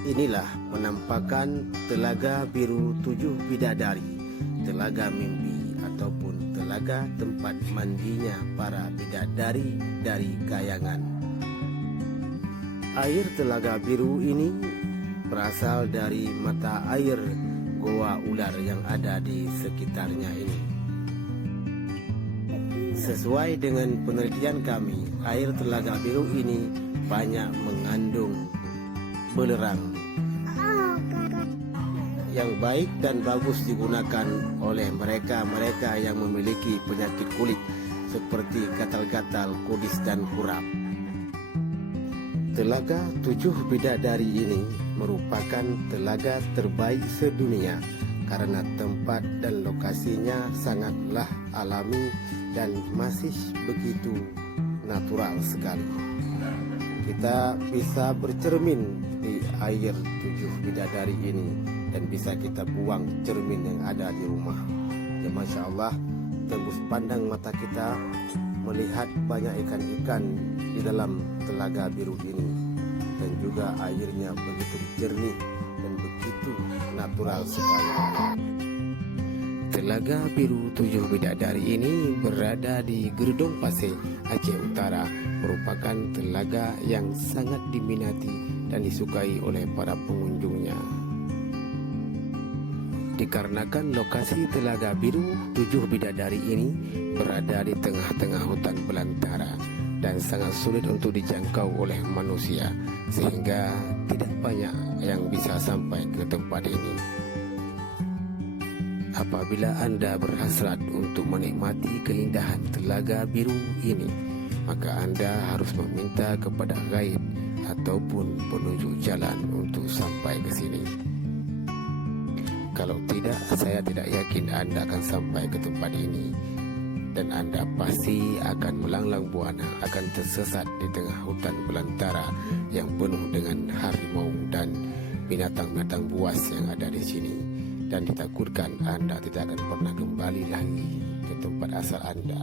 Inilah penampakan Telaga Biru Tujuh Bidadari, telaga mimpi ataupun telaga tempat mandinya para bidadari dari Kayangan. Air Telaga Biru ini berasal dari mata air goa ular yang ada di sekitarnya ini. Sesuai dengan penelitian kami, air Telaga Biru ini banyak mengandung belerang yang baik dan bagus digunakan oleh mereka-mereka yang memiliki penyakit kulit seperti gatal-gatal, kudis dan kurap. Telaga Tujuh Bidadari ini merupakan telaga terbaik sedunia karena tempat dan lokasinya sangatlah alami dan masih begitu natural sekali. Kita bisa bercermin di air Tujuh Bidadari ini dan bisa kita buang cermin yang ada di rumah. Ya Masya Allah, tembus pandang mata kita melihat banyak ikan-ikan di dalam Telaga Biru ini, dan juga airnya begitu jernih dan begitu natural sekali. Telaga Biru Tujuh Bidadari ini berada di Gerdong Pasir, Aceh Utara, merupakan telaga yang sangat diminati dan disukai oleh para pengunjungnya. Dikarenakan lokasi Telaga Biru Tujuh Bidadari ini berada di tengah-tengah hutan belantara dan sangat sulit untuk dijangkau oleh manusia, sehingga tidak banyak yang bisa sampai ke tempat ini. Apabila Anda berhasrat untuk menikmati keindahan Telaga Biru ini, maka Anda harus meminta kepada guide ataupun penunjuk jalan untuk sampai ke sini. Kalau tidak, saya tidak yakin Anda akan sampai ke tempat ini, dan Anda pasti akan melanglang buana, akan tersesat di tengah hutan belantara yang penuh dengan harimau dan binatang-binatang buas yang ada di sini, dan ditakutkan Anda tidak akan pernah kembali lagi ke tempat asal Anda.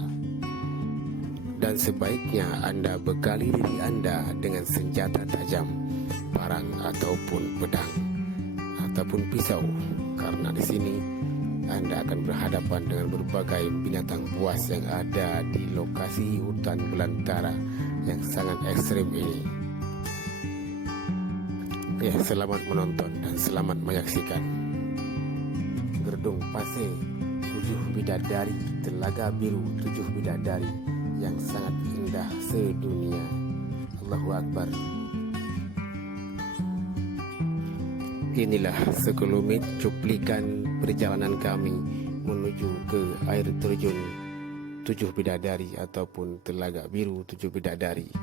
Dan sebaiknya Anda bekali diri Anda dengan senjata tajam, parang ataupun pedang ataupun pisau, karena di sini Anda akan berhadapan dengan berbagai binatang buas yang ada di lokasi hutan belantara yang sangat ekstrim ini. Ya, selamat menonton dan selamat menyaksikan. Gerdong Pasir Tujuh Bidadari, Telaga Biru Tujuh Bidadari yang sangat indah sedunia. Allahu Akbar. Inilah sekelumit cuplikan perjalanan kami menuju ke air terjun Tujuh Bidadari ataupun Telaga Biru Tujuh Bidadari.